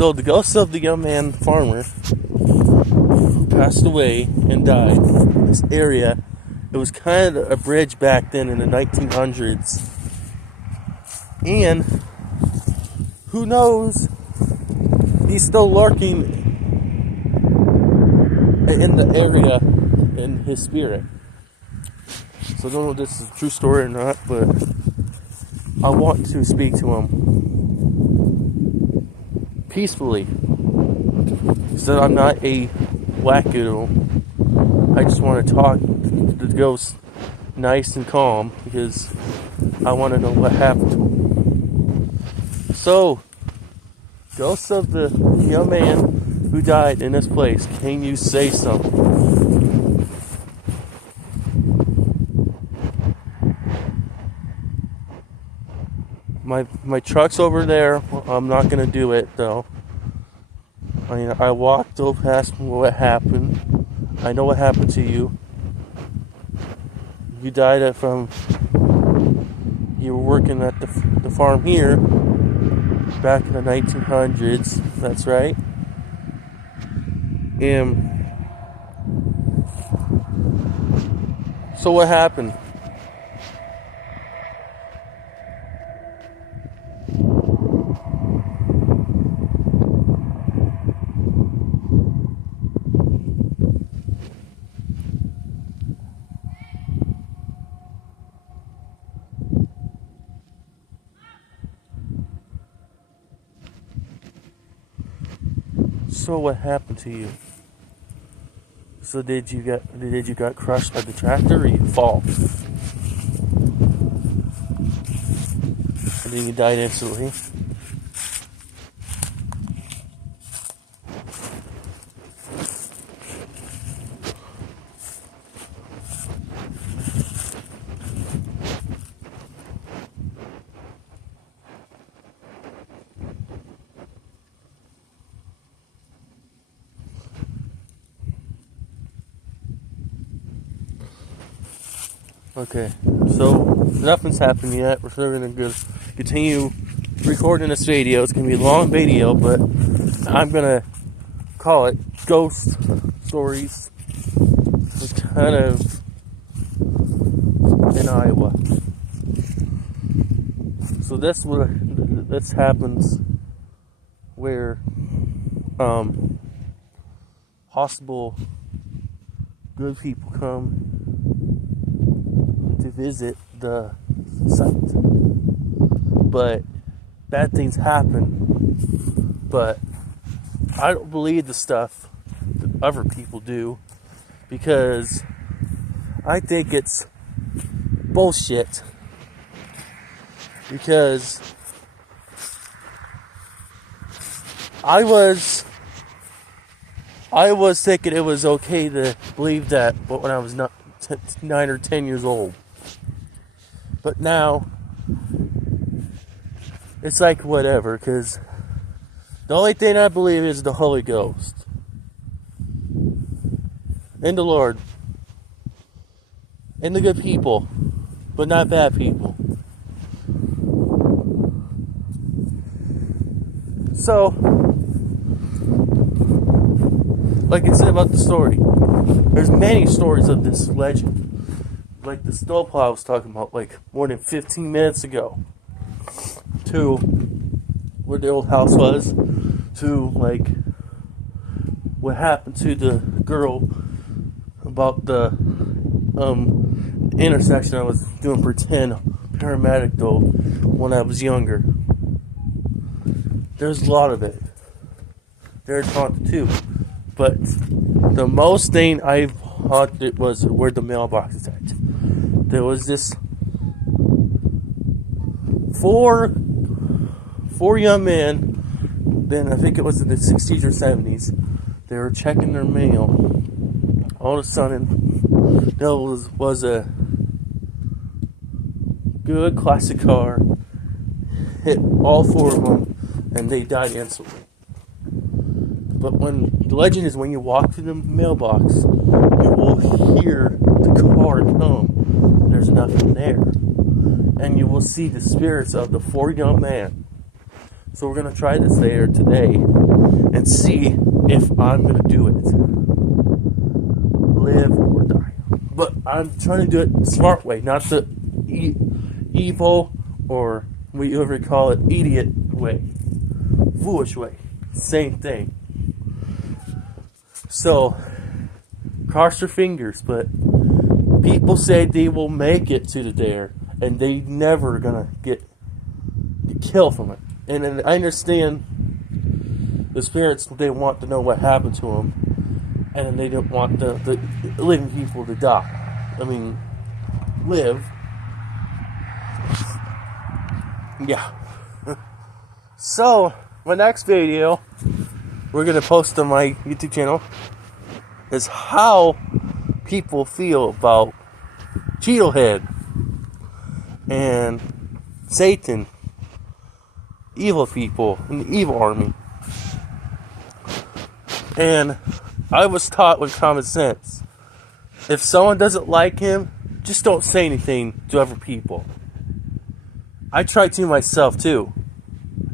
So the ghost of the young man farmer who passed away and died in this area. It was kind of a bridge back then in the 1900s. And who knows, he's still lurking in the area in his spirit. So I don't know if this is a true story or not, but I want to speak to him peacefully. He said I'm not a wackadoodle. I just want to talk to the ghost nice and calm because I want to know what happened to him. So, ghost of the young man who died in this place, can you say something? My truck's over there. I'm not gonna do it though. I mean, I walked over past what happened. I know what happened to you. You died you were working at the farm here back in the 1900s. That's right. And so what happened? So what happened to you? So did you got crushed by the tractor or you fall? And then you died instantly? Okay, so nothing's happened yet. We're still gonna continue recording this video. It's gonna be a long video, but I'm gonna call it Ghost Stories. It's kind of in Iowa. So this happens where possible good people come to visit the site, but bad things happen. But I don't believe the stuff that other people do because I think it's bullshit. Because I was thinking it was okay to believe that, but when I was 9 or 10 years old. But now, it's like whatever, because the only thing I believe is the Holy Ghost. And the Lord. And the good people. But not bad people. So, like I said about the story, there's many stories of this legend. Like the snowplow I was talking about, like more than 15 minutes ago, to where the old house was, to like what happened to the girl about the intersection I was doing pretend paramedic though when I was younger. There's a lot of it. There's haunted too, but the most thing I've haunted was where the mailbox is at. There was this four young men, then I think it was in the 60s or 70s, they were checking their mail. All of a sudden, there was a good classic car, hit all four of them, and they died instantly. But the legend is when you walk to the mailbox, you will hear the car come. There's nothing there. And you will see the spirits of the four young men So we're gonna try this later today and see if I'm gonna do it. Live or die. But I'm trying to do it the smart way, not the evil or whatever you call it, idiot way. Foolish way. Same thing. So, cross your fingers, but people say they will make it to the dare, and they never gonna get killed from it. And I understand the spirits, they want to know what happened to them, and they don't want the living people to die. I mean, live. Yeah. So, my next video we're going to post on my YouTube channel is how people feel about Cheeto Head and Satan, evil people, and the evil army. And I was taught with common sense. If someone doesn't like him, just don't say anything to other people. I try to myself too.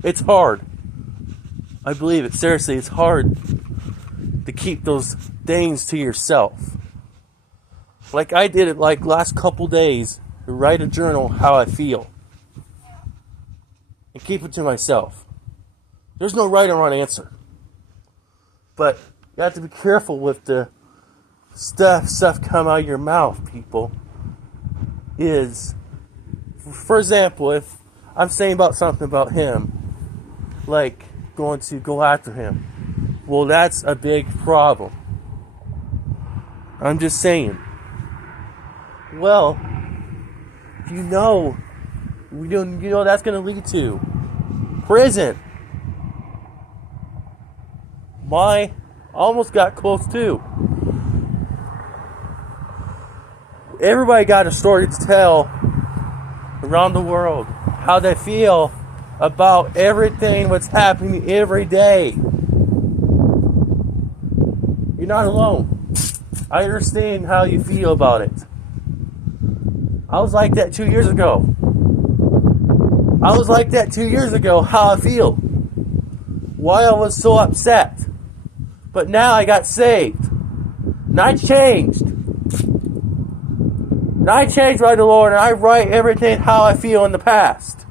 It's hard. I believe it. Seriously, it's hard to keep those things to yourself. Like I did it like last couple days, to write a journal how I feel. And keep it to myself. There's no right or wrong answer. But you have to be careful with the stuff come out of your mouth, people. For example, if I'm saying about something about him, like going to go after him, well, that's a big problem. I'm just saying. Well, you know that's going to lead to prison. My almost got close too. Everybody got a story to tell around the world, how they feel about everything what's happening every day. You're not alone. I understand how you feel about it. I was like that 2 years ago. How I feel. Why I was so upset. But now I got saved. And I changed. And I changed by the Lord, and I write everything how I feel in the past.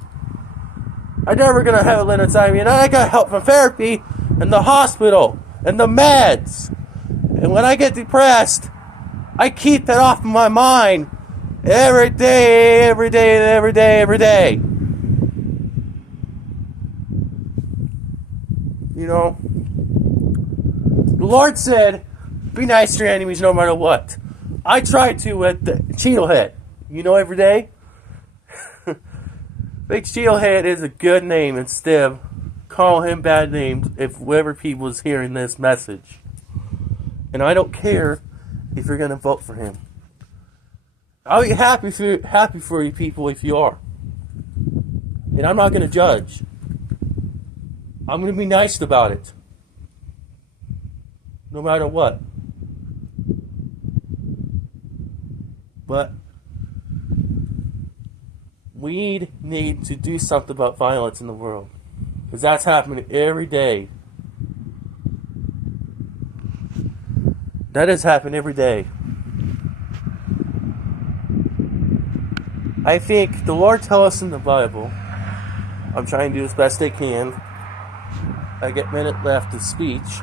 I'm never going to have a limit inside me, and I got help from therapy, and the hospital, and the meds. And when I get depressed, I keep that off of my mind every day. You know, the Lord said, be nice to your enemies no matter what. I try to with the Cheeto Head. Every day. Big Cheeto Head is a good name instead of calling him bad names if whoever people is hearing this message. And I don't care if you're going to vote for him. I'll be happy for you people if you are. And I'm not going to judge. I'm going to be nice about it. No matter what. But we need to do something about violence in the world. Because that's happening every day. That has happened every day. I think the Lord tells us in the Bible, I'm trying to do as best I can. I get a minute left of speech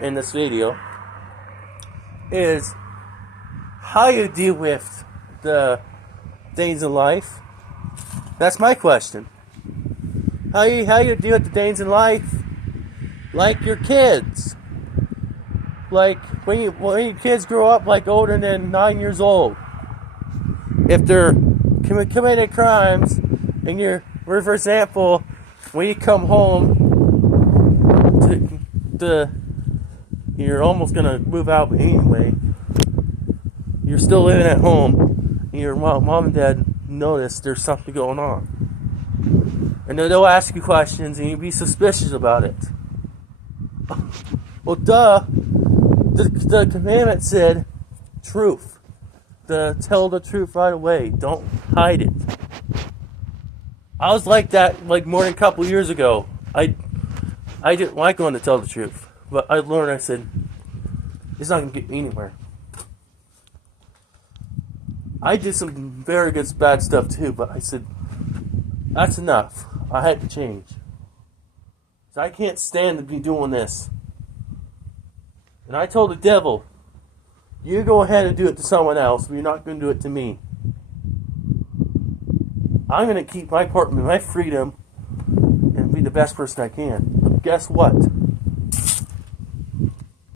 in this video. Is how you deal with the things in life. That's my question. How you deal with the things in life, like your kids. Like when your kids grow up like older than 9 years old. If they're committing crimes, and for example, when you come home, you're almost gonna move out, but anyway, you're still living at home, and your mom and dad notice there's something going on, and they'll ask you questions, and you'll be suspicious about it. Well, the commandment said truth. Tell the truth right away. Don't hide it. I was like that more than a couple years ago. I I didn't like going to tell the truth, but I learned. I said, it's not gonna get me anywhere. I did some very good bad stuff too, but I said that's enough. I had to change. So I can't stand to be doing this. And I told the devil, you go ahead and do it to someone else, but you're not going to do it to me. I'm going to keep my part, my freedom, and be the best person I can. But guess what?